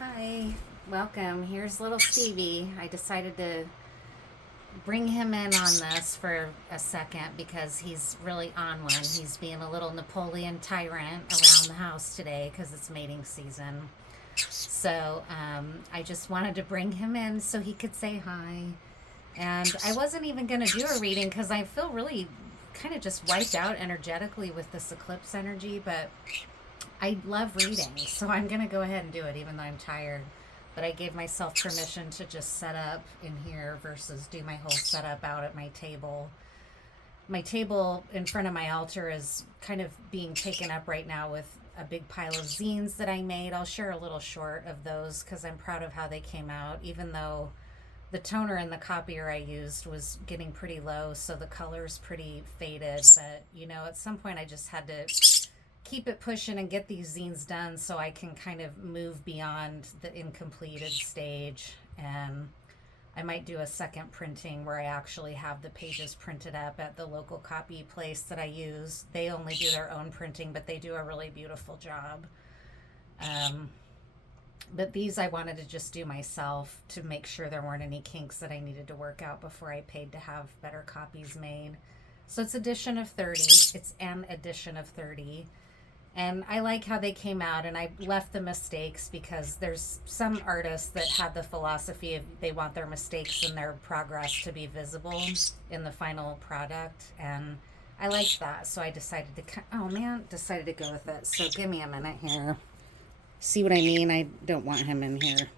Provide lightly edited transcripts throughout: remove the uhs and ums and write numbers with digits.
Hi, welcome. Here's little Stevie. I decided to bring him in on this for a second because he's really on one. He's being a little Napoleon tyrant around the house today because it's mating season. So I just wanted to bring him in so he could say hi. And I wasn't even going to do a reading because I feel really kind of just wiped out energetically with this eclipse energy, but I love reading, so I'm going to go ahead and do it even though I'm tired. But I gave myself permission to just set up in here versus do my whole setup out at my table. My table in front of my altar is kind of being taken up right now with a big pile of zines that I made. I'll share a little short of those because I'm proud of how they came out, even though the toner in the copier I used was getting pretty low, so the color's pretty faded. But, you know, at some point I just had to keep it pushing and get these zines done so I can kind of move beyond the incompleted stage. And I might do a second printing where I actually have the pages printed up at the local copy place that I use. They only do their own printing, but they do a really beautiful job. But these I wanted to just do myself to make sure there weren't any kinks that I needed to work out before I paid to have better copies made. So it's edition of 30. It's an edition of 30. And I like how they came out, and I left the mistakes because there's some artists that have the philosophy of they want their mistakes and their progress to be visible in the final product, and I liked that, so I decided to go with it. So give me a minute here. See what I mean? I don't want him in here.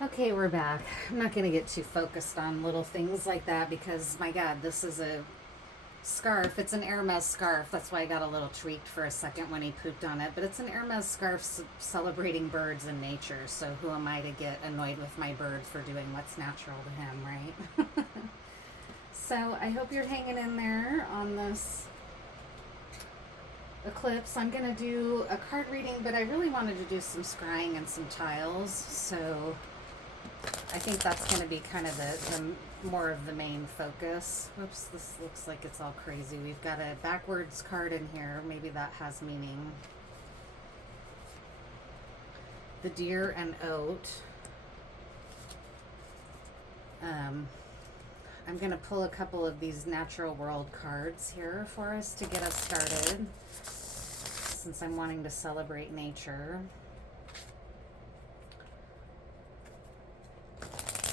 Okay, we're back. I'm not going to get too focused on little things like that because, my God, this is a scarf. It's an Hermes scarf. That's why I got a little tweaked for a second when he pooped on it. But it's an Hermes scarf celebrating birds and nature. So who am I to get annoyed with my bird for doing what's natural to him, right? So I hope you're hanging in there on this eclipse. I'm going to do a card reading, but I really wanted to do some scrying and some tiles. So I think that's going to be kind of the more of the main focus. Whoops, this looks like it's all crazy. We've got a backwards card in here. Maybe that has meaning. The deer and oat. I'm going to pull a couple of these natural world cards here for us to get us started, since I'm wanting to celebrate nature.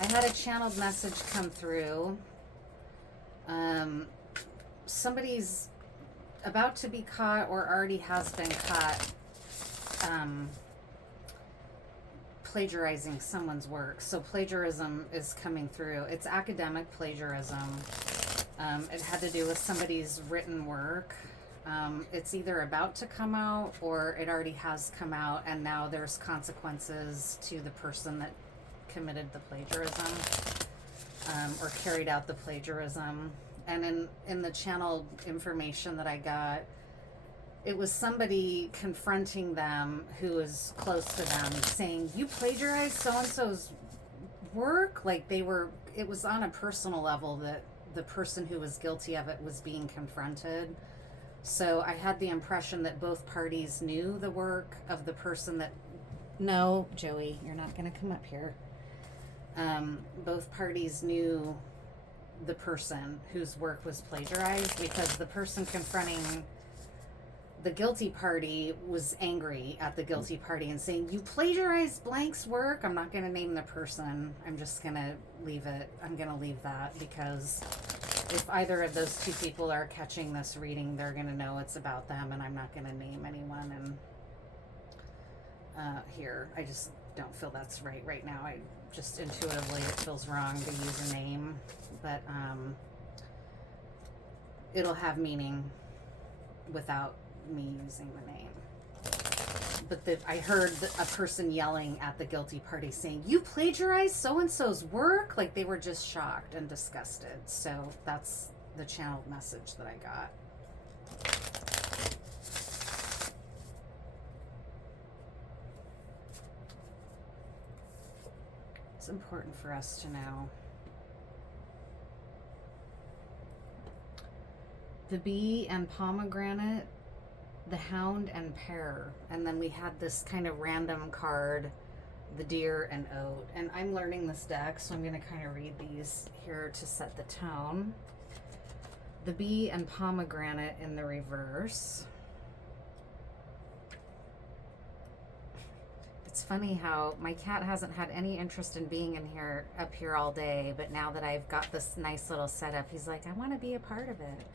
I had a channeled message come through. Somebody's about to be caught or already has been caught plagiarizing someone's work. So plagiarism is coming through. It's academic plagiarism. It had to do with somebody's written work. It's either about to come out or it already has come out, and now there's consequences to the person that committed the plagiarism or carried out the plagiarism. And in the channel information that I got, it was somebody confronting them who is close to them, saying, "You plagiarized so-and-so's work." Like it was on a personal level that the person who was guilty of it was being confronted. So I had the impression that both parties knew the work of the person that, no, Joey, you're not going to come up here. Both parties knew the person whose work was plagiarized because the person confronting the guilty party was angry at the guilty party and saying, "You plagiarized blank's work." I'm not going to name the person. I'm just going to leave it. I'm going to leave that because if either of those two people are catching this reading, they're going to know it's about them, and I'm not going to name anyone. And here, I just don't feel that's right now. I just intuitively, it feels wrong to use a name, but it'll have meaning without me using the name. But I heard a person yelling at the guilty party saying, "You plagiarized so-and-so's work?" Like they were just shocked and disgusted. So that's the channeled message that I got. It's important for us to know. The bee and pomegranate the Hound and Pear. And then we had this kind of random card, the Deer and Oat. And I'm learning this deck, so I'm going to kind of read these here to set the tone. The Bee and Pomegranate in the reverse. It's funny how my cat hasn't had any interest in being in here, up here all day, but now that I've got this nice little setup, he's like, I want to be a part of it.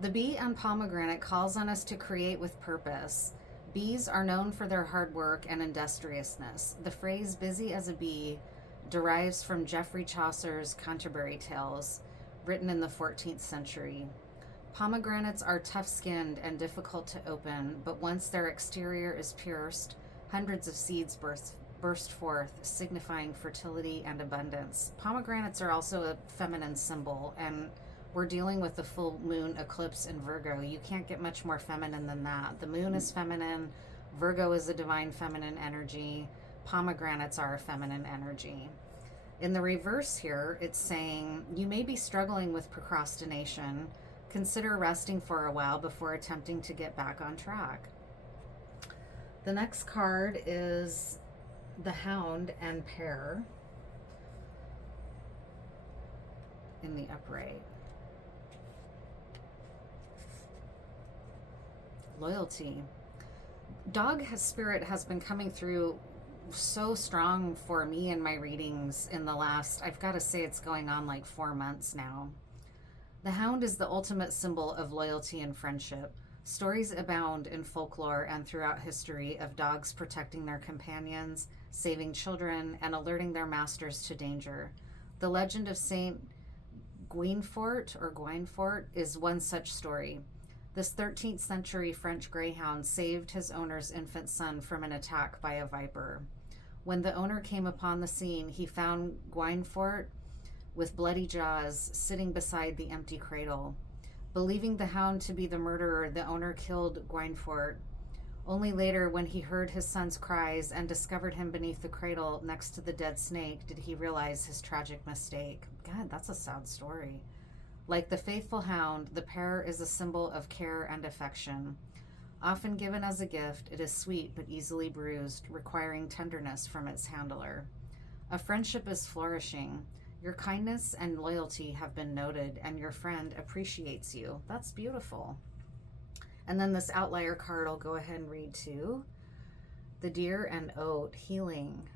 The Bee and Pomegranate calls on us to create with purpose. Bees are known for their hard work and industriousness. The phrase busy as a bee derives from Geoffrey Chaucer's Canterbury Tales, written in the 14th century. Pomegranates are tough-skinned and difficult to open, but once their exterior is pierced, hundreds of seeds burst forth, signifying fertility and abundance. Pomegranates are also a feminine symbol, and we're dealing with the full moon eclipse in Virgo. You can't get much more feminine than that. The moon is feminine. Virgo is a divine feminine energy. Pomegranates are a feminine energy. In the reverse here, it's saying you may be struggling with procrastination. Consider resting for a while before attempting to get back on track. The next card is the Hound and Pear in the upright. Loyalty. Dog spirit has been coming through so strong for me in my readings in the last, I've got to say it's going on like 4 months now. The hound is the ultimate symbol of loyalty and friendship. Stories abound in folklore and throughout history of dogs protecting their companions, saving children, and alerting their masters to danger. The legend of Saint Guinefort is one such story. This 13th century French greyhound saved his owner's infant son from an attack by a viper. When the owner came upon the scene, he found Guinefort with bloody jaws, sitting beside the empty cradle. Believing the hound to be the murderer, the owner killed Guinefort. Only later, when he heard his son's cries and discovered him beneath the cradle next to the dead snake, did he realize his tragic mistake. God, that's a sad story. Like the faithful hound, the pear is a symbol of care and affection. Often given as a gift, it is sweet but easily bruised, requiring tenderness from its handler. A friendship is flourishing. Your kindness and loyalty have been noted, and your friend appreciates you. That's beautiful. And then this outlier card I'll go ahead and read too. The Deer and Oat, healing.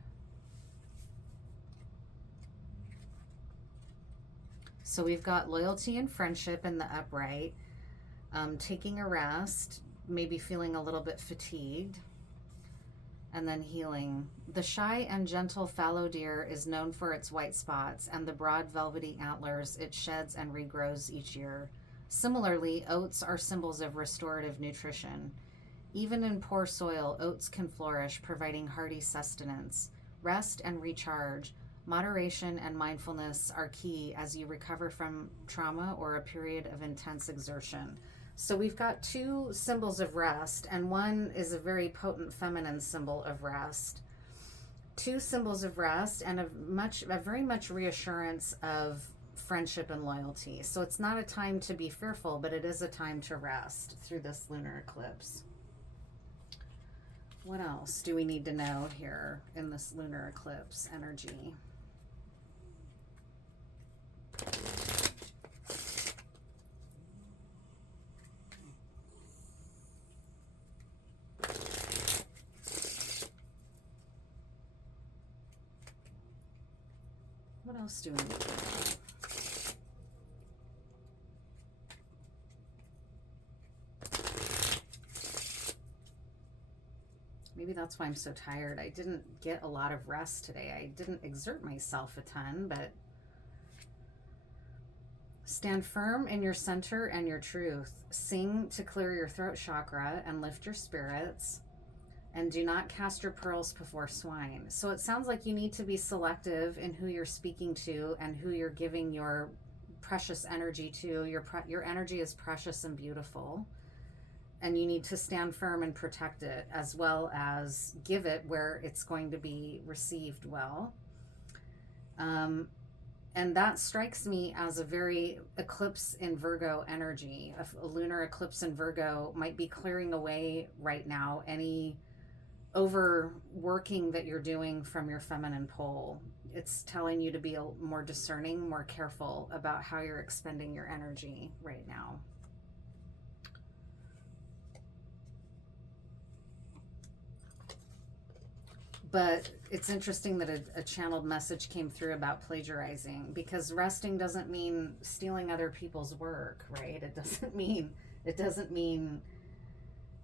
So we've got loyalty and friendship in the upright, taking a rest, maybe feeling a little bit fatigued, and then healing. The shy and gentle fallow deer is known for its white spots and the broad velvety antlers it sheds and regrows each year. Similarly, oats are symbols of restorative nutrition. Even in poor soil, oats can flourish, providing hearty sustenance. Rest and recharge. Moderation and mindfulness are key as you recover from trauma or a period of intense exertion. So we've got two symbols of rest, and one is a very potent feminine symbol of rest. Two symbols of rest and a very much reassurance of friendship and loyalty. So it's not a time to be fearful, but it is a time to rest through this lunar eclipse. What else do we need to know here in this lunar eclipse energy? What else do we need to know? Maybe that's why I'm so tired. I didn't get a lot of rest today. I didn't exert myself a ton, but stand firm in your center and your truth. Sing to clear your throat chakra and lift your spirits. And do not cast your pearls before swine. So it sounds like you need to be selective in who you're speaking to and who you're giving your precious energy to. Your energy is precious and beautiful. And you need to stand firm and protect it, as well as give it where it's going to be received well. And that strikes me as a very eclipse in Virgo energy. A lunar eclipse in Virgo might be clearing away right now any overworking that you're doing from your feminine pole. It's telling you to be more discerning, more careful about how you're expending your energy right now. But it's interesting that a channeled message came through about plagiarizing, because resting doesn't mean stealing other people's work, right? It doesn't mean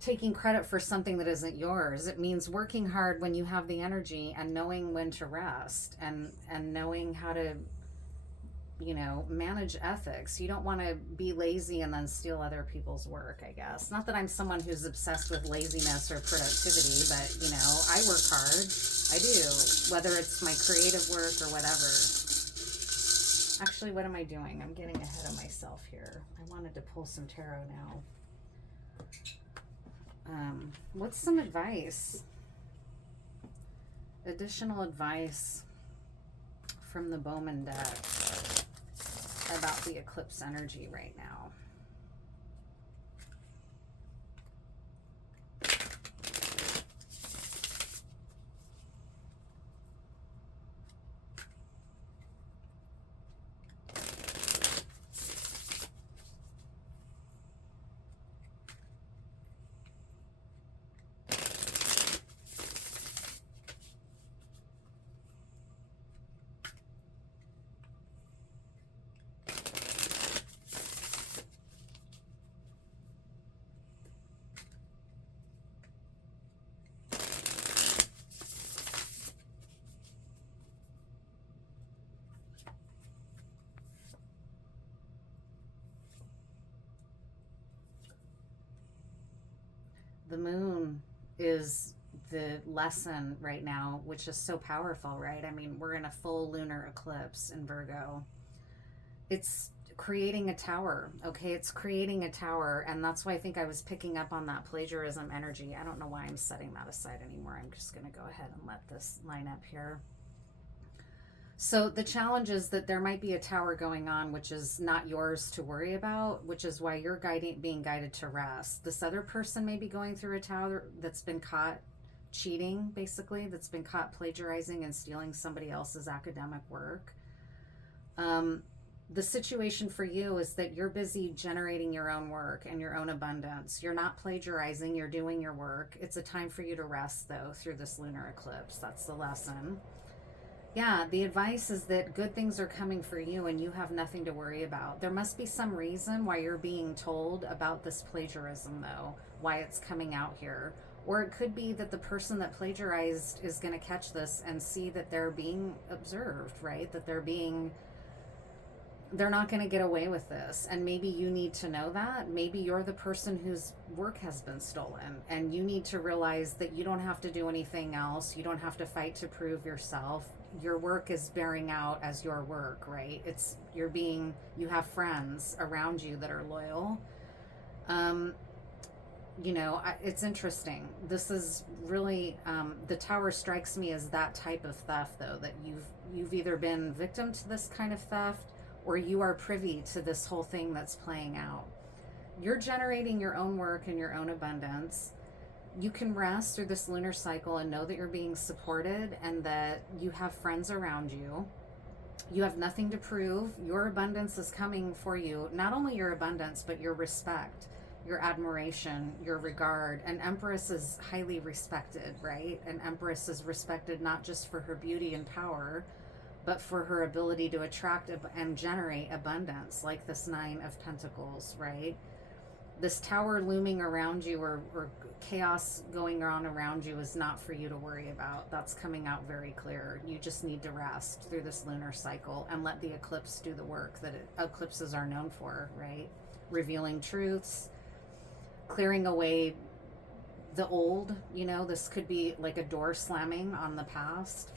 taking credit for something that isn't yours. It means working hard when you have the energy and knowing when to rest, and knowing how to, you know, manage ethics. You don't want to be lazy and then steal other people's work, I guess. Not that I'm someone who's obsessed with laziness or productivity, but, you know, I work hard. I do, whether it's my creative work or whatever. Actually, what am I doing? I'm getting ahead of myself here. I wanted to pull some tarot now. What's some advice? Additional advice from the Bowman deck about the eclipse energy right now. The moon is the lesson right now, which is so powerful, right? I mean, we're in a full lunar eclipse in Virgo. It's creating a tower, okay? It's creating a tower, and that's why I think I was picking up on that plagiarism energy. I don't know why I'm setting that aside anymore. I'm just going to go ahead and let this line up here. So the challenge is that there might be a tower going on, which is not yours to worry about, which is why you're being guided to rest. This other person may be going through a tower that's been caught cheating, basically, that's been caught plagiarizing and stealing somebody else's academic work. The situation for you is that you're busy generating your own work and your own abundance. You're not plagiarizing, you're doing your work. It's a time for you to rest, though, through this lunar eclipse. That's the lesson. Yeah, the advice is that good things are coming for you and you have nothing to worry about. There must be some reason why you're being told about this plagiarism, though, why it's coming out here. Or it could be that the person that plagiarized is going to catch this and see that they're being observed, right? That they're not going to get away with this. And maybe you need to know that. Maybe you're the person whose work has been stolen, and you need to realize that you don't have to do anything else. You don't have to fight to prove yourself. Your work is bearing out as your work, right? You have friends around you that are loyal. You know, it's interesting. This is really, the tower strikes me as that type of theft, though, that you've either been victim to this kind of theft, or you are privy to this whole thing that's playing out. You're generating your own work and your own abundance. You can rest through this lunar cycle and know that you're being supported and that you have friends around you. You have nothing to prove. Your abundance is coming for you. Not only your abundance, but your respect, your admiration, your regard. An Empress is highly respected, right? An Empress is respected not just for her beauty and power, but for her ability to attract and generate abundance, like this Nine of Pentacles, right? This tower looming around you, or chaos going on around you, is not for you to worry about. That's coming out very clear. You just need to rest through this lunar cycle and let the eclipse do the work that eclipses are known for, right? Revealing truths, clearing away the old, you know, this could be like a door slamming on the past.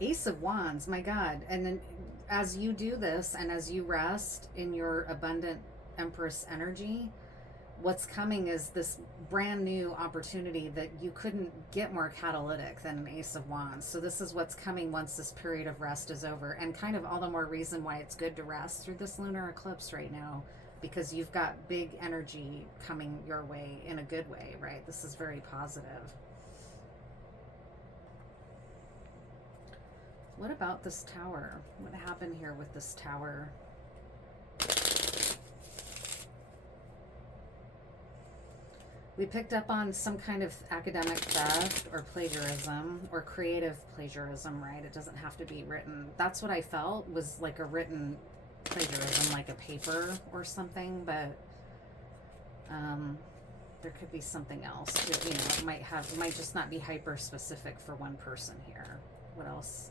Ace of Wands, my God. And then as you do this and as you rest in your abundant Empress energy, what's coming is this brand new opportunity that you couldn't get more catalytic than an Ace of Wands. So this is what's coming once this period of rest is over, and kind of all the more reason why it's good to rest through this lunar eclipse right now, because you've got big energy coming your way in a good way, right? This is very positive. What about this tower? What happened here with this tower? We picked up on some kind of academic theft or plagiarism or creative plagiarism, right? It doesn't have to be written. That's what I felt was like a written plagiarism, like a paper or something, but there could be something else. That, you know, it might just not be hyper specific for one person here. What else?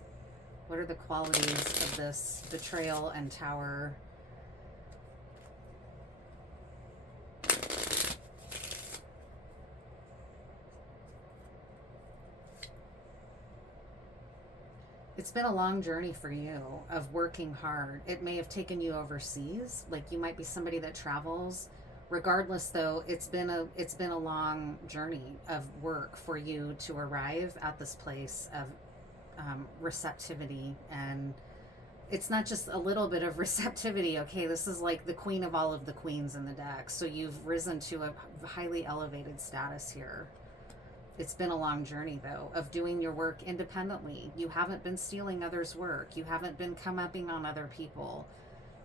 What are the qualities of this betrayal and tower? It's been a long journey for you of working hard. It may have taken you overseas. Like you might be somebody that travels. Regardless, though, it's been a long journey of work for you to arrive at this place of receptivity. And it's not just a little bit of receptivity. Okay, this is like the queen of all of the queens in the deck. So you've risen to a highly elevated status here. It's been a long journey, though, of doing your work independently. You haven't been stealing others' work. You haven't been come-upping on other people.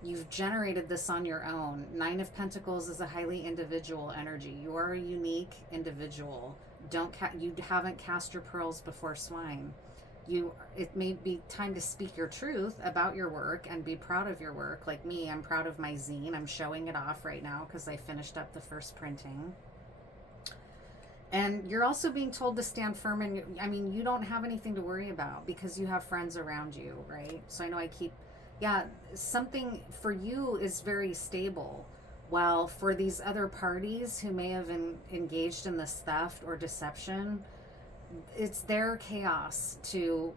You've generated this on your own. Nine of Pentacles is a highly individual energy. You are a unique individual. You haven't cast your pearls before swine. It may be time to speak your truth about your work and be proud of your work. Like me, I'm proud of my zine. I'm showing it off right now because I finished up the first printing. And you're also being told to stand firm, and I mean, you don't have anything to worry about because you have friends around you, right? So I know something for you is very stable, while for these other parties who may have engaged in this theft or deception, it's their chaos to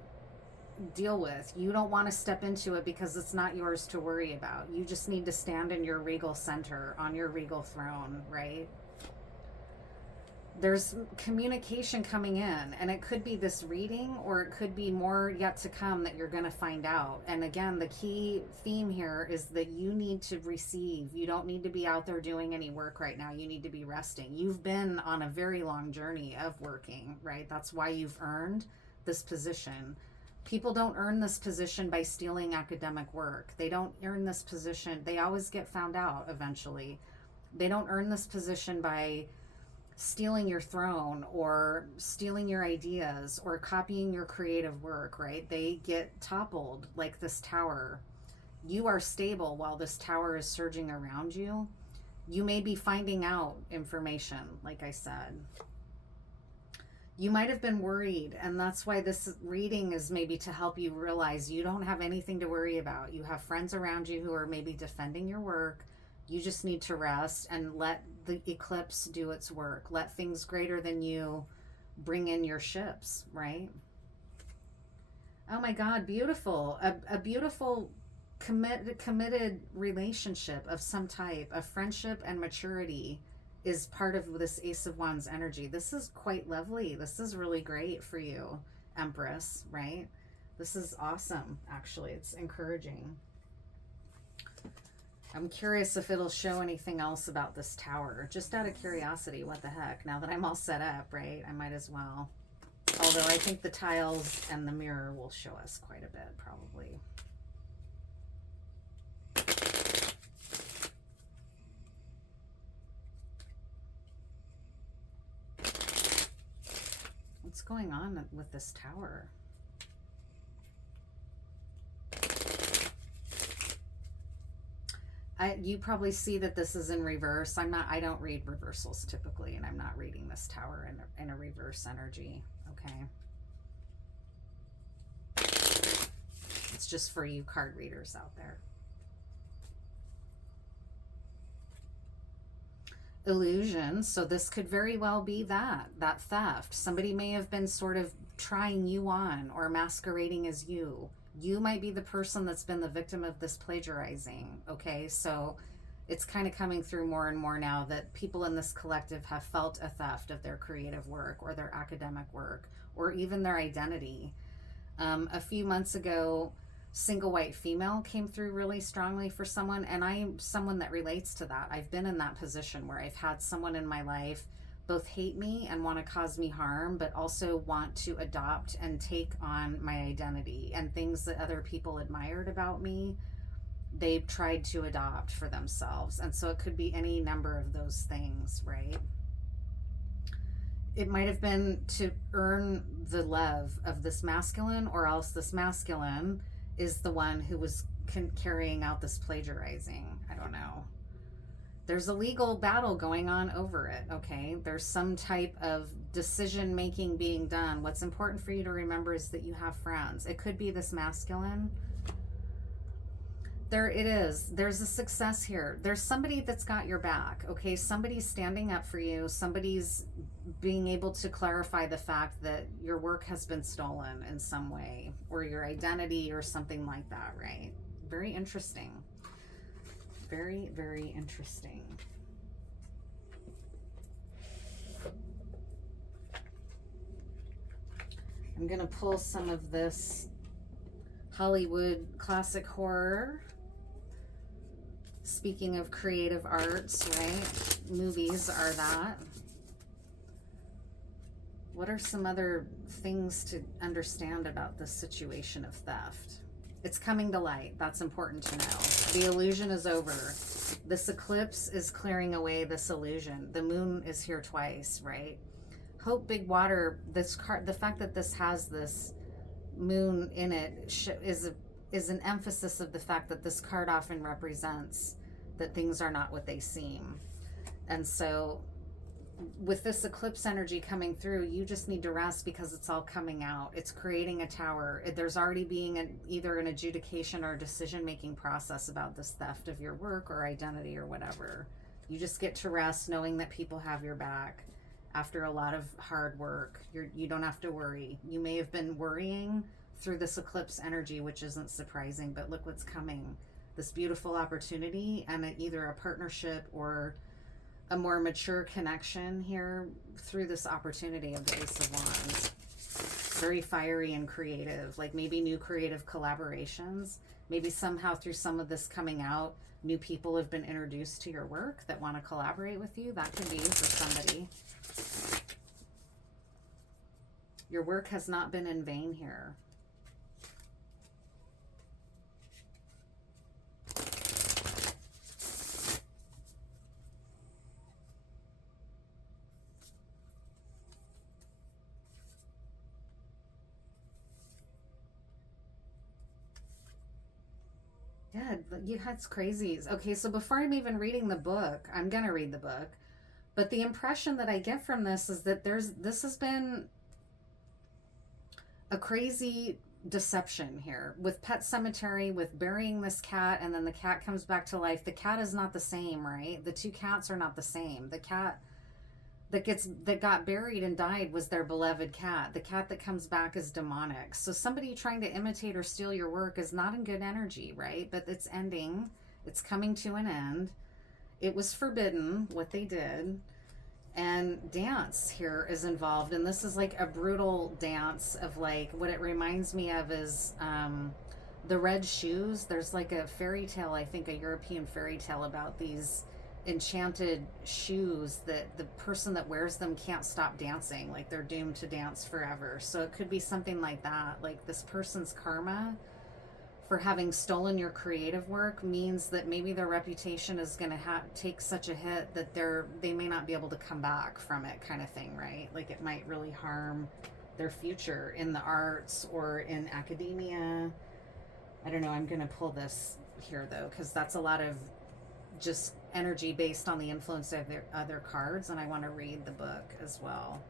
deal with. You don't want to step into it because it's not yours to worry about. You just need to stand in your regal center, on your regal throne, right? There's communication coming in, and it could be this reading, or it could be more yet to come that you're going to find out. And again, the key theme here is that you need to receive. You don't need to be out there doing any work right now. You need to be resting. You've been on a very long journey of working, right? That's why you've earned this position. People don't earn this position by stealing academic work. They don't earn this position. They always get found out eventually. They don't earn this position by stealing your throne or stealing your ideas or copying your creative work, right? They get toppled like this tower. You are stable while this tower is surging around you. You may be finding out information, like I said. You might have been worried, and that's why this reading is maybe to help you realize you don't have anything to worry about. You have friends around you who are maybe defending your work. You just need to rest and let the eclipse do its work. Let things greater than you bring in your ships, right? Oh my God, beautiful. A beautiful committed relationship of some type, of friendship and maturity is part of this Ace of Wands energy. This is quite lovely. This is really great for you, Empress, right? This is awesome, actually. It's encouraging. I'm curious if it'll show anything else about this tower. Just out of curiosity, what the heck? Now that I'm all set up, right? I might as well. Although I think the tiles and the mirror will show us quite a bit, probably. What's going on with this tower? You probably see that this is in reverse. I don't read reversals typically, and I'm not reading this tower in a reverse energy, okay? It's just for you card readers out there. Illusion, so this could very well be that theft. Somebody may have been sort of trying you on or masquerading as you. You might be the person that's been the victim of this plagiarizing, okay? So It's kind of coming through more and more now that people in this collective have felt a theft of their creative work or their academic work or even their identity. A few months ago, single white female came through really strongly for someone, and I'm someone that relates to that. I've been in that position where I've had someone in my life both hate me and want to cause me harm, but also want to adopt and take on my identity and things that other people admired about me. They've tried to adopt for themselves. And so it could be any number of those things, right? It might have been to earn the love of this masculine, or else this masculine is the one who was carrying out this plagiarizing. I don't know. There's a legal battle going on over it, okay? There's some type of decision making being done. What's important for you to remember is that you have friends. It could be this masculine. There it is. There's a success here. There's somebody that's got your back, okay? Somebody's standing up for you. Somebody's being able to clarify the fact that your work has been stolen in some way, or your identity or something like that, right? Very interesting. Very, very interesting. I'm going to pull some of this Hollywood classic horror. Speaking of creative arts, right? Movies are that. What are some other things to understand about this situation of theft? It's coming to light. That's important to know. The illusion is over. This eclipse is clearing away this illusion. The moon is here twice, right? Hope Big Water, this card, the fact that this has this moon in it is an emphasis of the fact that this card often represents that things are not what they seem. And so with this eclipse energy coming through, you just need to rest because it's all coming out. It's creating a tower. There's already being either an adjudication or decision-making process about this theft of your work or identity or whatever. You just get to rest knowing that people have your back after a lot of hard work. You don't have to worry. You may have been worrying through this eclipse energy, which isn't surprising, but look what's coming. This beautiful opportunity and either a partnership or a more mature connection here through this opportunity of the Ace of Wands. Very fiery and creative, like maybe new creative collaborations. Maybe somehow through some of this coming out, new people have been introduced to your work that want to collaborate with you. That could be for somebody. Your work has not been in vain here. Yeah, it's crazy. Okay, so before I'm even reading the book, I'm gonna read the book, but the impression that I get from this is that this has been a crazy deception here with Pet Cemetery, with burying this cat, and then the cat comes back to life. The cat is not the same, right? The two cats are not the same. The cat that got buried and died was their beloved cat. The cat that comes back is demonic. So somebody trying to imitate or steal your work is not in good energy, right? But it's ending. It's coming to an end. It was forbidden what they did. And dance here is involved, and this is like a brutal dance of like, what it reminds me of is the Red Shoes. There's like a fairy tale, I think a European fairy tale about these enchanted shoes that the person that wears them can't stop dancing, like they're doomed to dance forever. So it could be something like that, like this person's karma for having stolen your creative work means that maybe their reputation is going to take such a hit that they may not be able to come back from it, kind of thing, right? Like it might really harm their future in the arts or in academia. I don't know. I'm going to pull this here though, because that's a lot of just energy based on the influence of their other cards, and I want to read the book as well.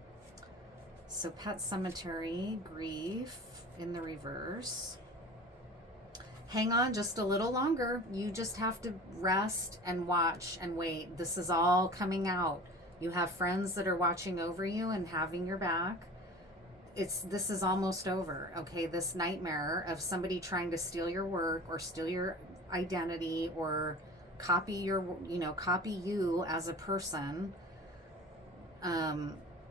So Pet Cemetery, grief in the reverse. Hang on just a little longer. You just have to rest and watch and wait. This is all coming out. You have friends that are watching over you and having your back. This is almost over, okay? This nightmare of somebody trying to steal your work or steal your identity or copy your, copy you as a person.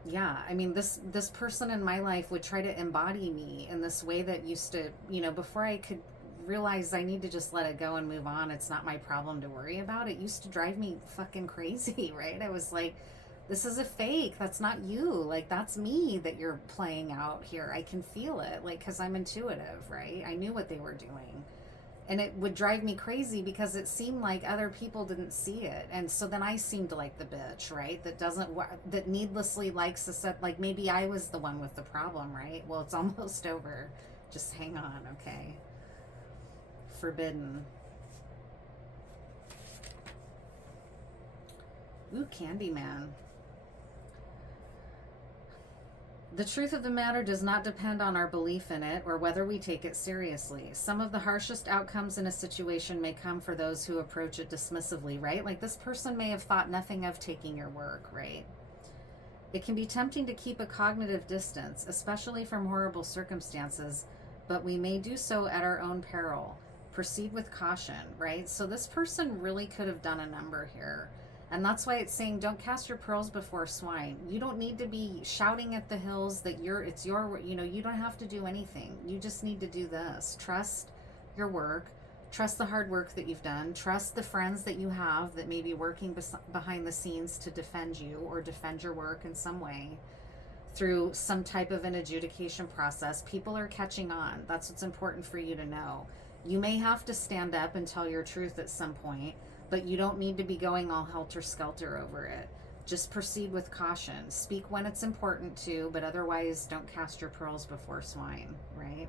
Yeah, I mean, this person in my life would try to embody me in this way that used to, before I could realize I need to just let it go and move on. It's not my problem to worry about. It used to drive me fucking crazy, right? I was like, this is a fake. That's not you. Like, that's me that you're playing out here. I can feel it, like, because I'm intuitive, right? I knew what they were doing. And it would drive me crazy because it seemed like other people didn't see it. And so then I seemed like the bitch, right? That needlessly likes to set, like, maybe I was the one with the problem, right? Well, it's almost over. Just hang on, okay? Forbidden. Ooh, Candyman. The truth of the matter does not depend on our belief in it or whether we take it seriously. Some of the harshest outcomes in a situation may come for those who approach it dismissively, right? Like, this person may have thought nothing of taking your work, right? It can be tempting to keep a cognitive distance, especially from horrible circumstances, but we may do so at our own peril. Proceed with caution, right? So this person really could have done a number here. And that's why it's saying don't cast your pearls before swine. You don't need to be shouting at the hills that it's your, you don't have to do anything. You just need to do this. Trust your work. Trust the hard work that you've done. Trust the friends that you have that may be working behind the scenes to defend you or defend your work in some way through some type of an adjudication process. People are catching on. That's what's important for you to know. You may have to stand up and tell your truth at some point, but you don't need to be going all helter-skelter over it. Just proceed with caution. Speak when it's important to, but otherwise don't cast your pearls before swine, right?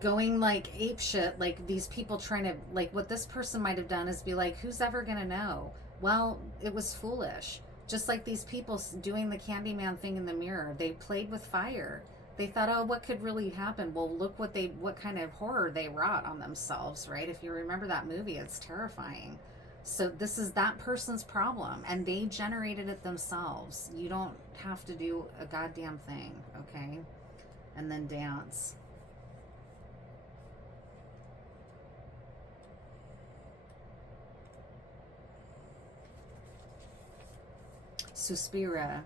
Going like ape shit, like these people trying to, like, what this person might have done is be like, who's ever gonna know? Well, it was foolish. Just like these people doing the Candyman thing in the mirror. They played with fire. They thought, oh, what could really happen? Well, look what kind of horror they wrought on themselves, right? If you remember that movie, it's terrifying. So this is that person's problem, and they generated it themselves. You don't have to do a goddamn thing, okay? And then dance. Suspiria.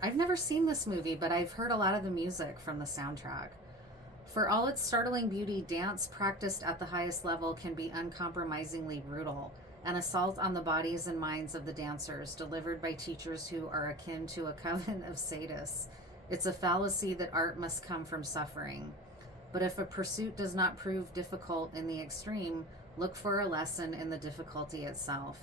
I've never seen this movie, but I've heard a lot of the music from the soundtrack. For all its startling beauty, dance practiced at the highest level can be uncompromisingly brutal. An assault on the bodies and minds of the dancers, delivered by teachers who are akin to a coven of sadists. It's a fallacy that art must come from suffering. But if a pursuit does not prove difficult in the extreme, look for a lesson in the difficulty itself.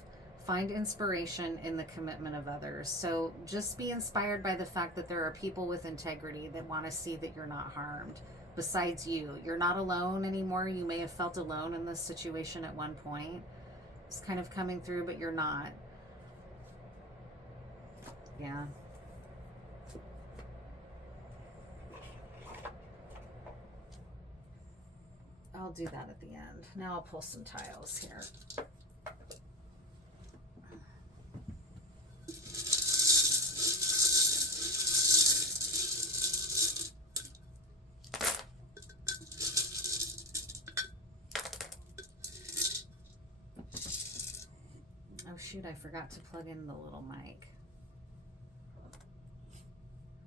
Find inspiration in the commitment of others. So just be inspired by the fact that there are people with integrity that want to see that you're not harmed. Besides you, you're not alone anymore. You may have felt alone in this situation at one point. It's kind of coming through, but you're not. Yeah. I'll do that at the end. Now I'll pull some tiles here. Oh shoot, I forgot to plug in the little mic.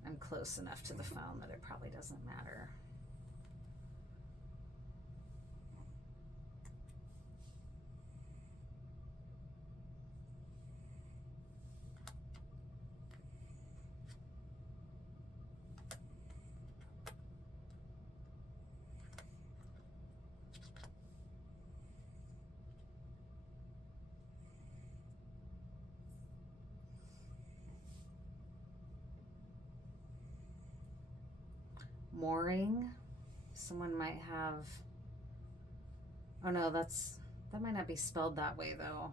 I'm close enough to the phone that it probably doesn't matter. Mooring. Someone might have, oh no, that might not be spelled that way though.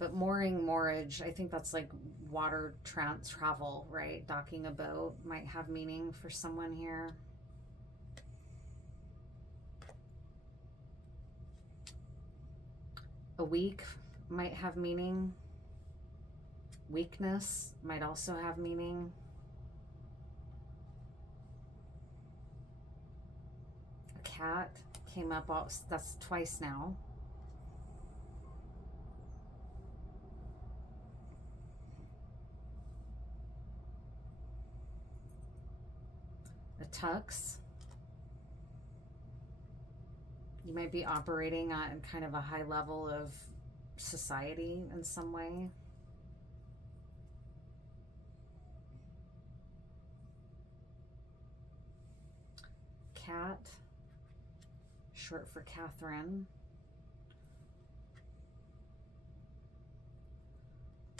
But mooring, moorage, I think that's like water travel, right? Docking a boat might have meaning for someone here. A week might have meaning. Weakness might also have meaning. cat came up, that's twice now. A tux. You might be operating on kind of a high level of society in some way. Cat, short for Catherine.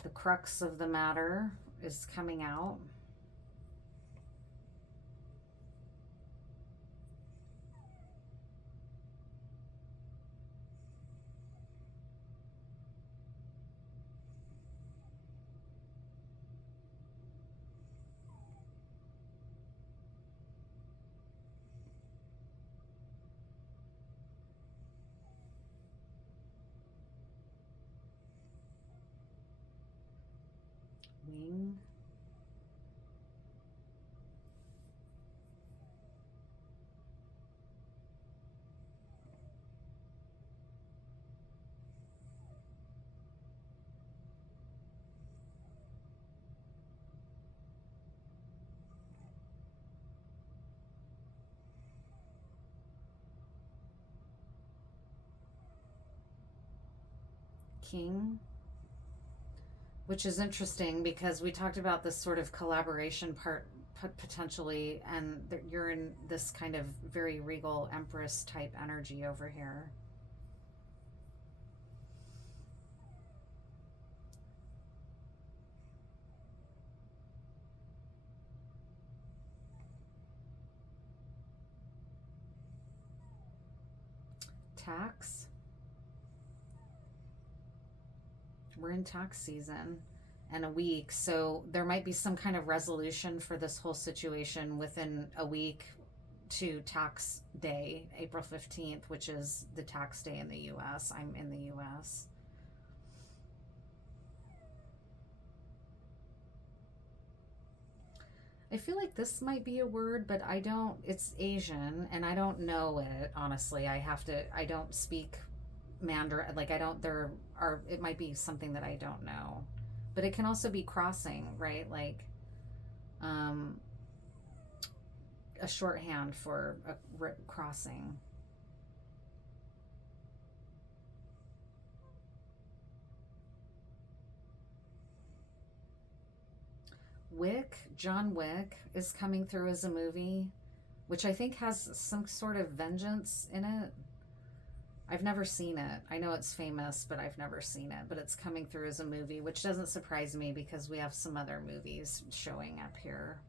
The crux of the matter is coming out. Wing. King, which is interesting because we talked about this sort of collaboration part potentially, and you're in this kind of very regal Empress type energy over here. Tax. We're in tax season and a week, so there might be some kind of resolution for this whole situation within a week to tax day, April 15th, which is the tax day in the US. I'm in the US. I feel like this might be a word, but I don't, it's Asian and I don't know it, honestly. I don't speak Mandarin, like I don't, it might be something that I don't know. But it can also be crossing, right? Like a shorthand for a crossing. Wick, John Wick is coming through as a movie, which I think has some sort of vengeance in it. I've never seen it. I know it's famous, but I've never seen it. But it's coming through as a movie, which doesn't surprise me because we have some other movies showing up here.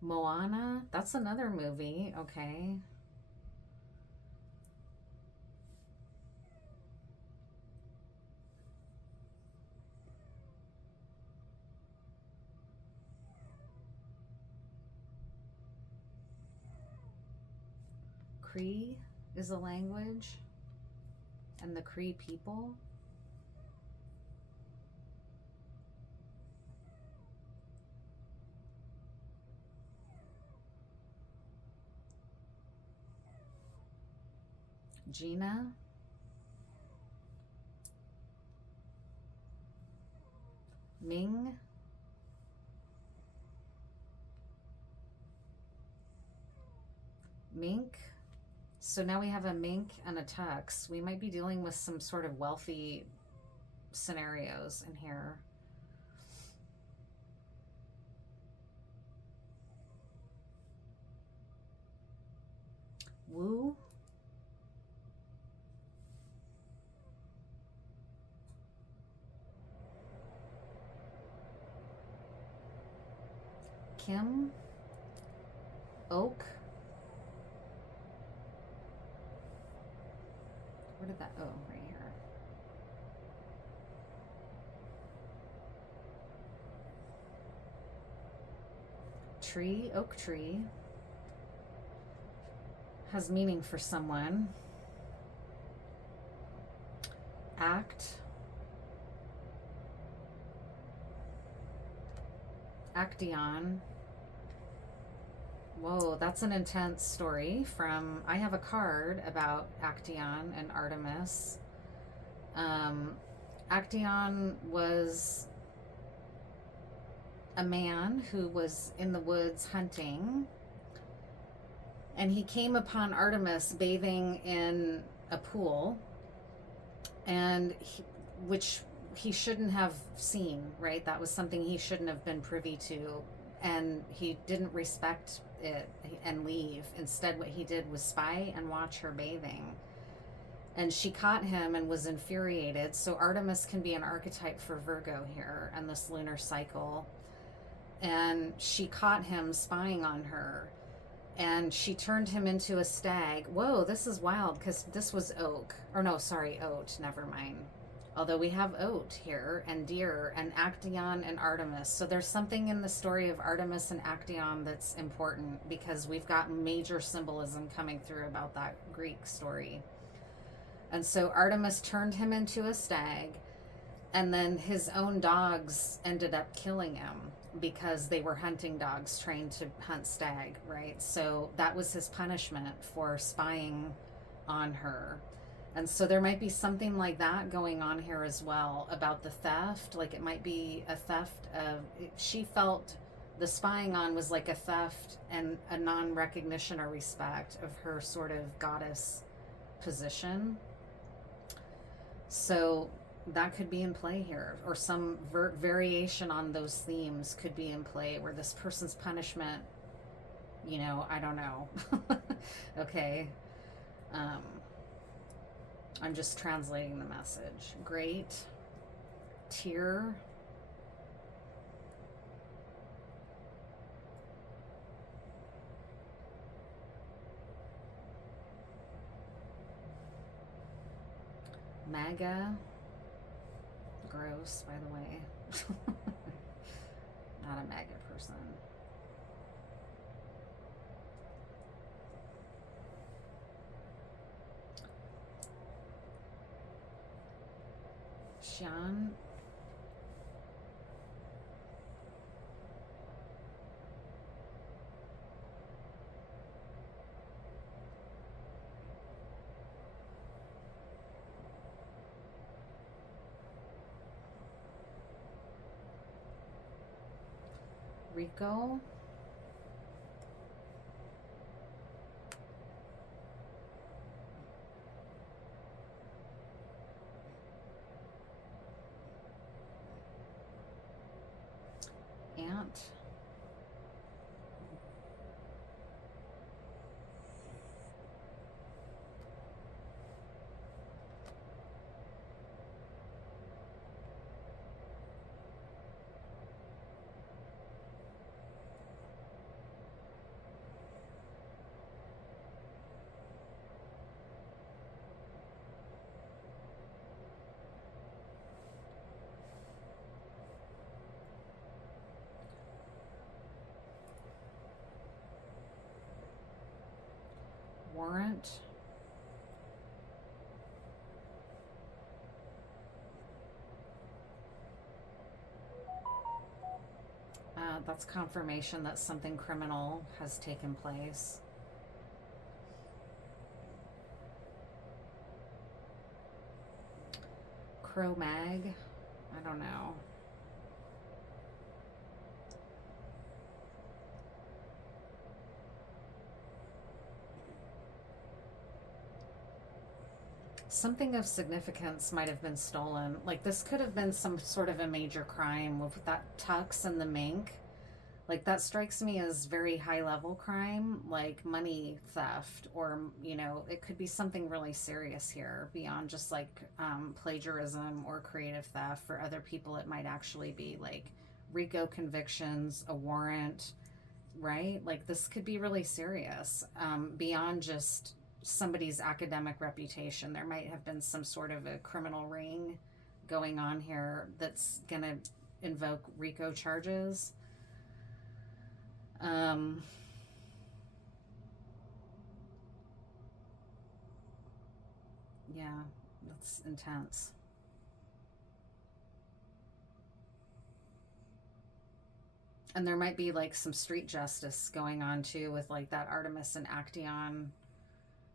Moana, that's another movie. Okay. Cree is a language, and the Cree people. Gina. Ming. Mink. So now we have a mink and a tux. We might be dealing with some sort of wealthy scenarios in here. Woo. Kim. Oak. Where did that? Oh, right here. Tree. Oak tree. Has meaning for someone. Act. Acteon. Whoa, that's an intense story from. I have a card about Acteon and Artemis. Um, Acteon was a man who was in the woods hunting, and he came upon Artemis bathing in a pool, and which he shouldn't have seen, right? That was something he shouldn't have been privy to, and he didn't respect it and leave. Instead, what he did was spy and watch her bathing. And she caught him and was infuriated. So Artemis can be an archetype for Virgo here and this lunar cycle. And she caught him spying on her. And she turned him into a stag. Whoa, this is wild because this was oak. Or no, sorry, oat. Never mind. Although we have oat here and deer and Acteon and Artemis. So there's something in the story of Artemis and Acteon that's important because we've got major symbolism coming through about that Greek story. And so Artemis turned him into a stag, and then his own dogs ended up killing him because they were hunting dogs trained to hunt stag, right? So that was his punishment for spying on her. And so there might be something like that going on here as well about the theft. Like it might be a theft of, she felt the spying on was like a theft and a non-recognition or respect of her sort of goddess position. So that could be in play here, or some variation on those themes could be in play where this person's punishment, you know, I don't know. Okay. I'm just translating the message. Great. Tear. MAGA. Gross, by the way. Not a MAGA person. Xian. RICO. Ant. Warrant. That's confirmation that something criminal has taken place. Crow Mag. I don't know. Something of significance might have been stolen. Like this could have been some sort of a major crime with that tux and the mink. Like that strikes me as very high level crime, like money theft, or, you know, it could be something really serious here beyond just like plagiarism or creative theft. For other people, it might actually be like RICO convictions, a warrant, right? Like this could be really serious beyond just somebody's academic reputation. There might have been some sort of a criminal ring going on here that's going to invoke RICO charges. Yeah, that's intense. And there might be like some street justice going on too with like that Artemis and Acteon.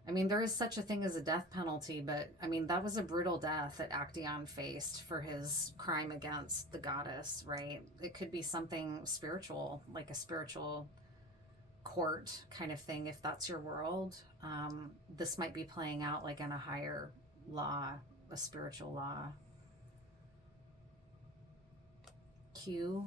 I mean, there is such a thing as a death penalty, but I mean, that was a brutal death that Acteon faced for his crime against the goddess, right? It could be something spiritual, like a spiritual court kind of thing, if that's your world. This might be playing out like in a higher law, a spiritual law. Q.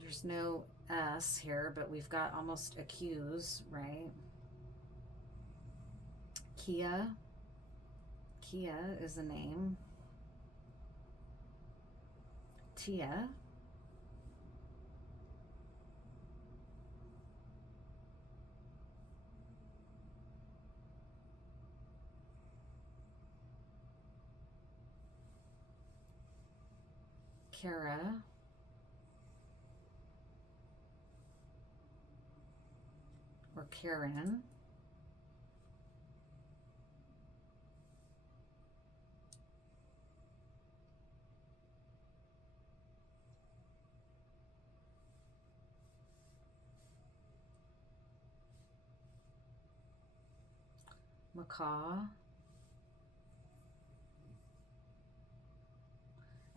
There's no S here, but we've got almost a Q's, right? Kia. Kia is a name. Tia. Kara. Or Karen. Macaw.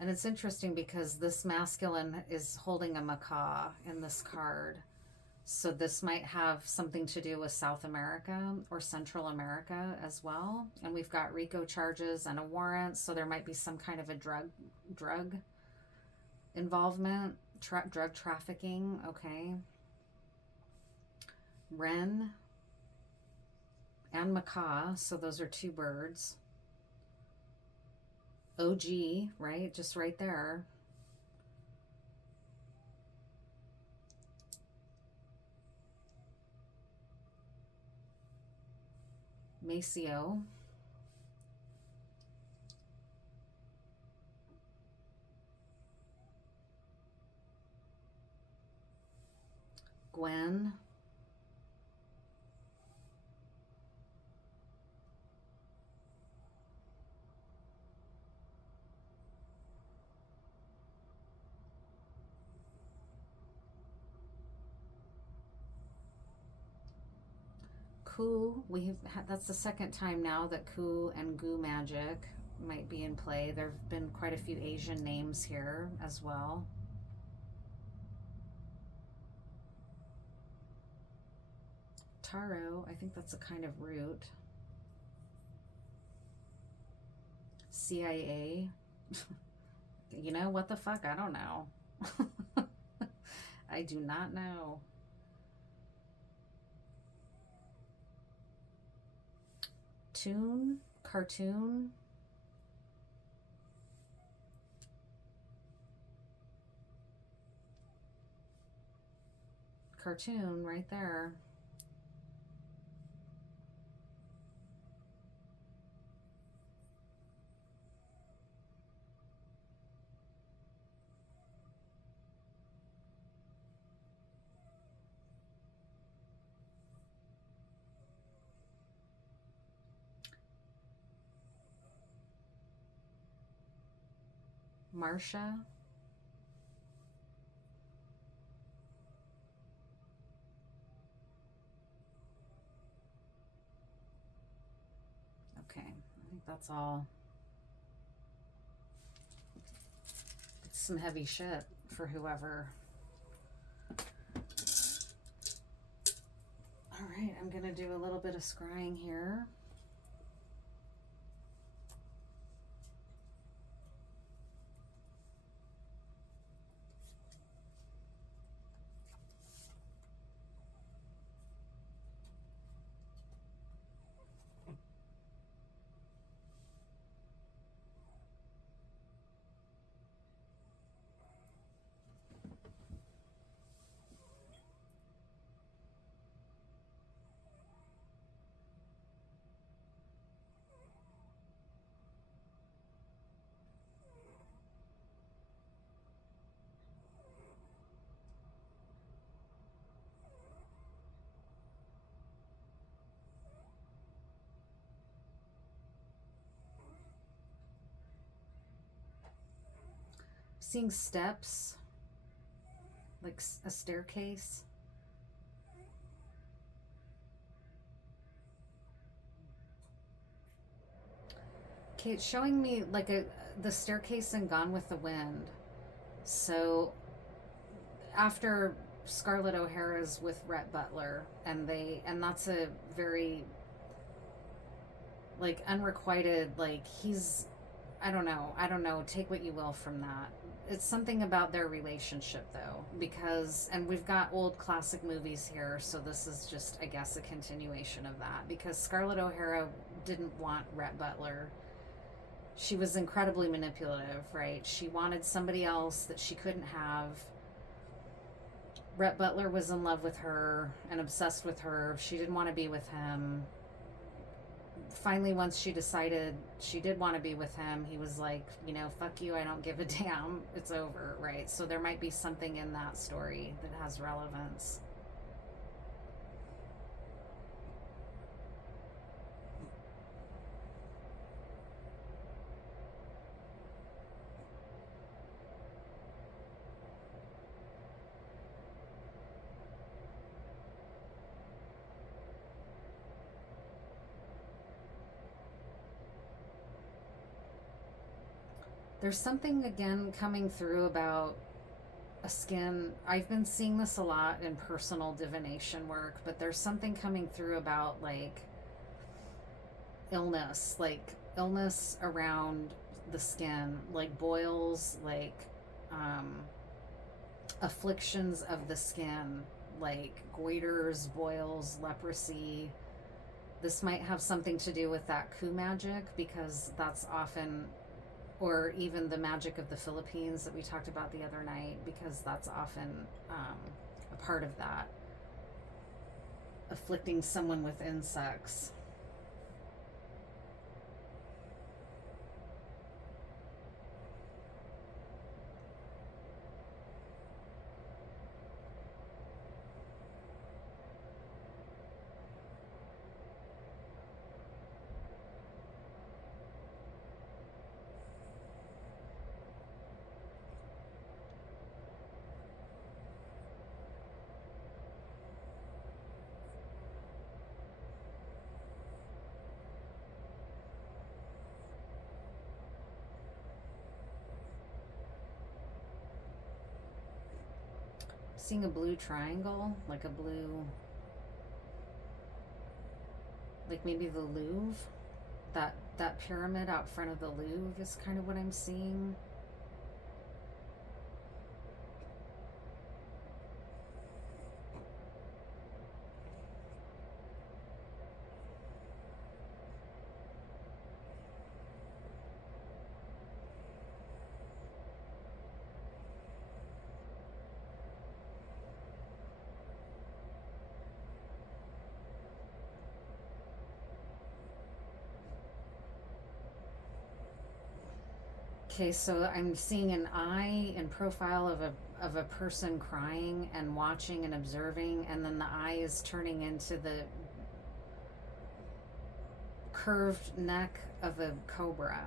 And it's interesting because this masculine is holding a macaw in this card. So this might have something to do with South America or Central America as well. And we've got RICO charges and a warrant, so there might be some kind of a drug involvement, drug trafficking, okay. Wren and macaw, so those are two birds. OG, right? Just right there. Maceo. Gwen. Ku, that's the second time now that Ku and Gu magic might be in play. There have been quite a few Asian names here as well. Taro, I think that's a kind of root. CIA. You know, what the fuck? I don't know. I do not know. Cartoon. Cartoon right there. Marsha. Okay, I think that's all. It's some heavy shit for whoever. All right, I'm gonna do a little bit of scrying here. seeing steps, like a staircase. Okay, it's showing me like the staircase in Gone with the Wind. So after Scarlett O'Hara's with Rhett Butler, and that's a very like unrequited, like he's I don't know, take what you will from that. It's something about their relationship though, because and we've got old classic movies here, so this is just I guess a continuation of that, because Scarlett O'Hara didn't want Rhett Butler. She was incredibly manipulative, right? She wanted somebody else that she couldn't have. Rhett Butler was in love with her and obsessed with her. She didn't want to be with him. Finally, once she decided she did want to be with him, he was like, you know, fuck you, I don't give a damn. It's over, right? So there might be something in that story that has relevance. There's something again coming through about a skin. I've been seeing this a lot in personal divination work, but there's something coming through about like illness around the skin, like boils, like afflictions of the skin, like goiters, boils, leprosy. This might have something to do with that coup magic, because that's often, or even the magic of the Philippines that we talked about the other night, because that's often a part of that, afflicting someone with insects. Seeing a blue triangle, like a blue, like maybe the Louvre, that pyramid out front of the Louvre is kind of what I'm seeing. Okay, so I'm seeing an eye and profile of a person crying and watching and observing, and then the eye is turning into the curved neck of a cobra.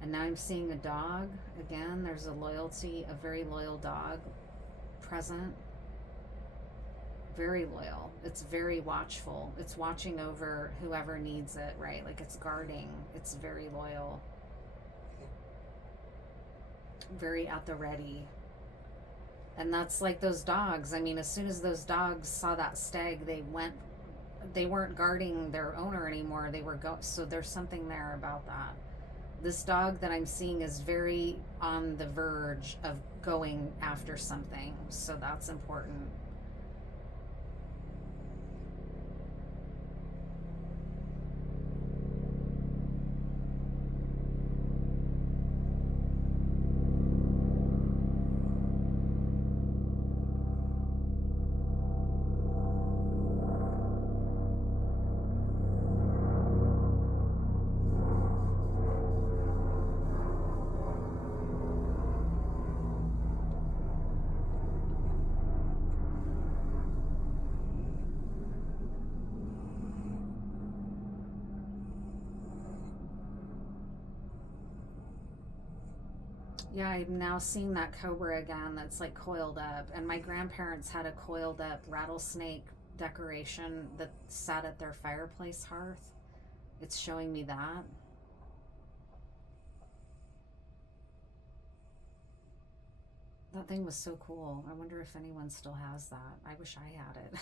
And now I'm seeing a dog. Again, there's a loyalty, a very loyal dog present. Very loyal. It's very watchful. It's watching over whoever needs it, right? Like it's guarding. It's very loyal. Very at the ready. And that's like those dogs. I mean, as soon as those dogs saw that stag, they weren't guarding their owner anymore. They were so there's something there about that. This dog that I'm seeing is very on the verge of going after something. So that's important. Yeah, I'm now seeing that cobra again that's like coiled up. And my grandparents had a coiled up rattlesnake decoration that sat at their fireplace hearth. It's showing me that. That thing was so cool. I wonder if anyone still has that. I wish I had it.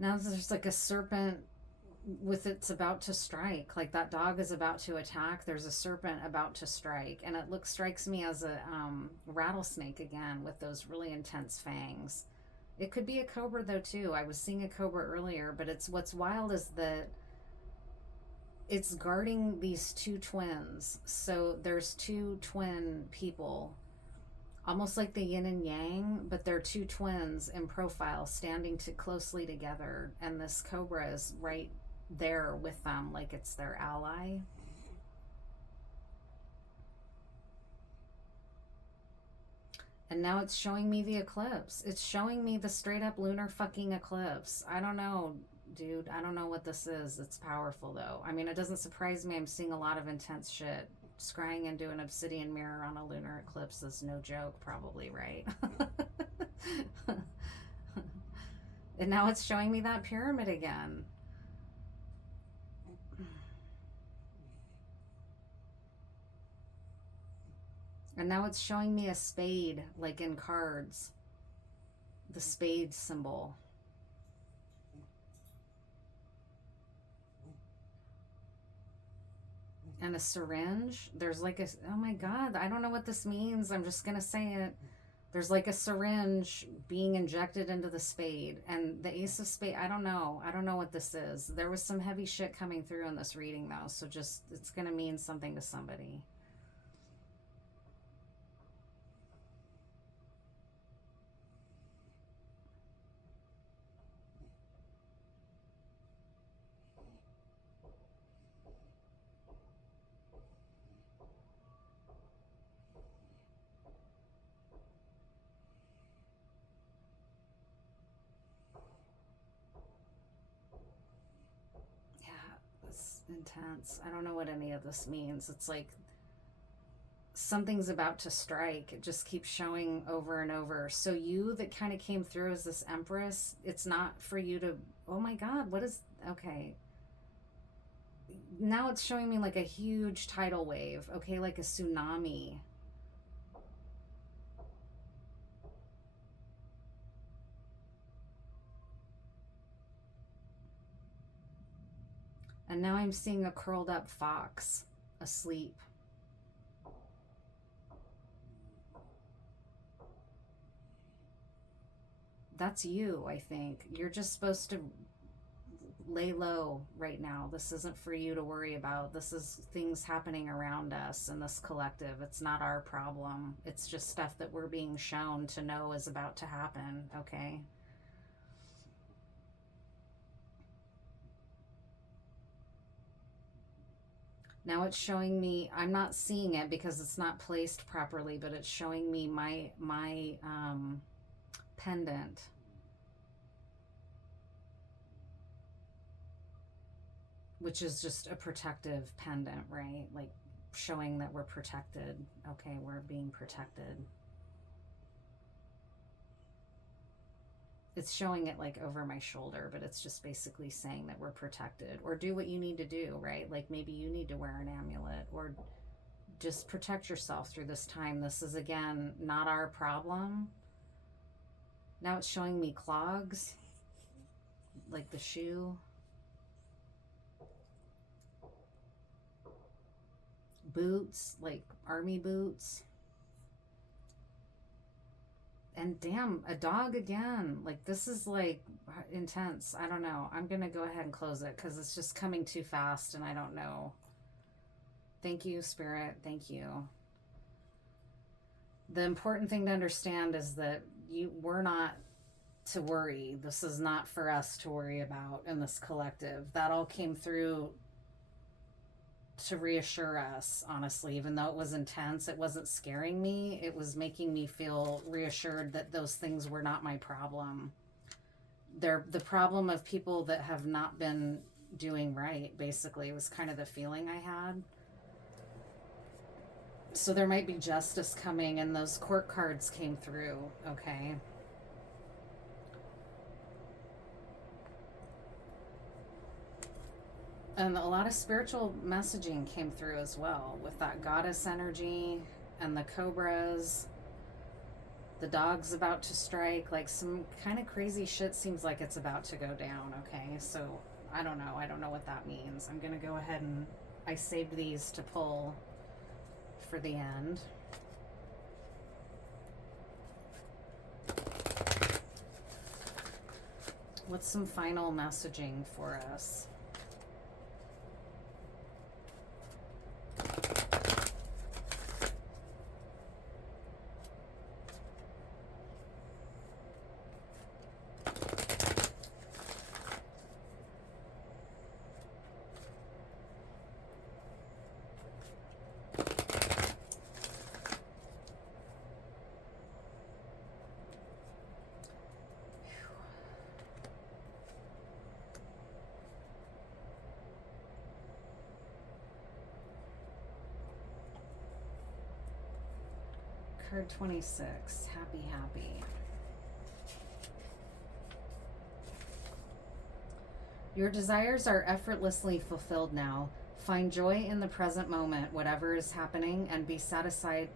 Now there's like a serpent with it's about to strike. Like that dog is about to attack. There's a serpent about to strike, and it strikes me as a rattlesnake again with those really intense fangs. It could be a cobra though too. I was seeing a cobra earlier, but it's what's wild is that it's guarding these two twins. So there's two twin people, almost like the yin and yang, but they're two twins in profile standing closely together, and this cobra is right there with them like it's their ally. And now it's showing me the eclipse. It's showing me the straight up lunar fucking eclipse. I don't know, dude. I don't know what this is. It's powerful though. I mean, it doesn't surprise me. I'm seeing a lot of intense shit. Scrying into an obsidian mirror on a lunar eclipse is no joke, probably, right? And now it's showing me that pyramid again. And now it's showing me a spade, like in cards. The spade symbol. And a syringe. There's like a, oh my God, I don't know what this means. I'm just going to say it. There's like a syringe being injected into the spade. And the ace of spade, I don't know. I don't know what this is. There was some heavy shit coming through in this reading though. So just, it's going to mean something to somebody. Yeah, it's intense. I don't know what any of this means. It's like something's about to strike. It just keeps showing over and over. So you that kind of came through as this Empress, it's not for you to, oh my God, what is, okay. Now it's showing me like a huge tidal wave, okay, like a tsunami. And now I'm seeing a curled up fox asleep. That's you, I think. You're just supposed to lay low right now. This isn't for you to worry about. This is things happening around us in this collective. It's not our problem. It's just stuff that we're being shown to know is about to happen, okay? Now it's showing me, I'm not seeing it because it's not placed properly, but it's showing me my pendant. Which is just a protective pendant, right? Like showing that we're protected. Okay, we're being protected. It's showing it like over my shoulder, but it's just basically saying that we're protected. Or do what you need to do, right? Like maybe you need to wear an amulet or just protect yourself through this time. This is again not our problem. Now it's showing me clogs, like the shoe. Boots, like army boots. And damn, a dog again. Like, this is like intense. I don't know. I'm going to go ahead and close it because it's just coming too fast and I don't know. Thank you, Spirit. Thank you. The important thing to understand is that we're not to worry. This is not for us to worry about in this collective. That all came through to reassure us, honestly. Even though it was intense, it wasn't scaring me. It was making me feel reassured that those things were not my problem. They're the problem of people that have not been doing right, basically. It was kind of the feeling I had. So there might be justice coming, and those court cards came through, okay? And a lot of spiritual messaging came through as well with that goddess energy and the cobras. The dog's about to strike. Like, some kind of crazy shit seems like it's about to go down, okay? So I don't know. I don't know what that means. I'm going to go ahead and I saved these to pull for the end. What's some final messaging for us? Card 26, happy, happy. Your desires are effortlessly fulfilled now. Find joy in the present moment, whatever is happening, and be satisfied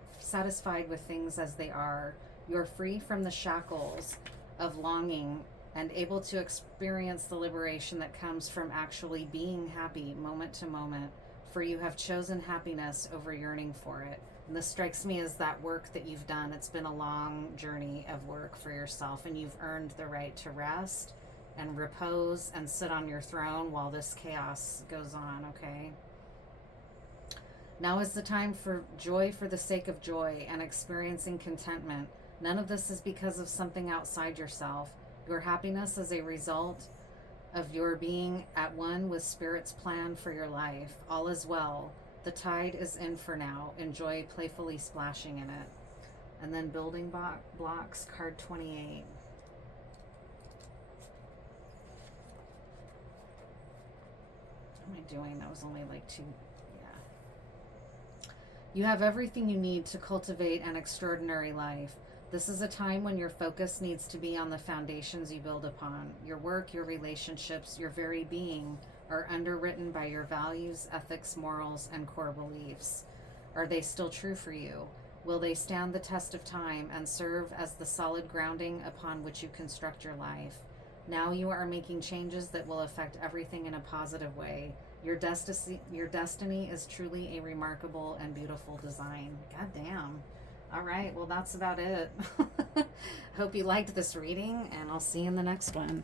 with things as they are. You're free from the shackles of longing and able to experience the liberation that comes from actually being happy moment to moment, for you have chosen happiness over yearning for it. And this strikes me as that work that you've done. It's been a long journey of work for yourself, and you've earned the right to rest and repose and sit on your throne while this chaos goes on, okay? Now is the time for joy for the sake of joy and experiencing contentment. None of this is because of something outside yourself. Your happiness is a result of your being at one with Spirit's plan for your life. All is well. The tide is in for now. Enjoy playfully splashing in it. And then building blocks, card 28. What am I doing? That was only like 2. Yeah. You have everything you need to cultivate an extraordinary life. This is a time when your focus needs to be on the foundations you build upon. Your work, your relationships, your very being are underwritten by your values, ethics, morals, and core beliefs. Are they still true for you? Will they stand the test of time and serve as the solid grounding upon which you construct your life? Now you are making changes that will affect everything in a positive way. Your destiny is truly a remarkable and beautiful design. God damn. All right, well, that's about it. Hope you liked this reading, and I'll see you in the next one.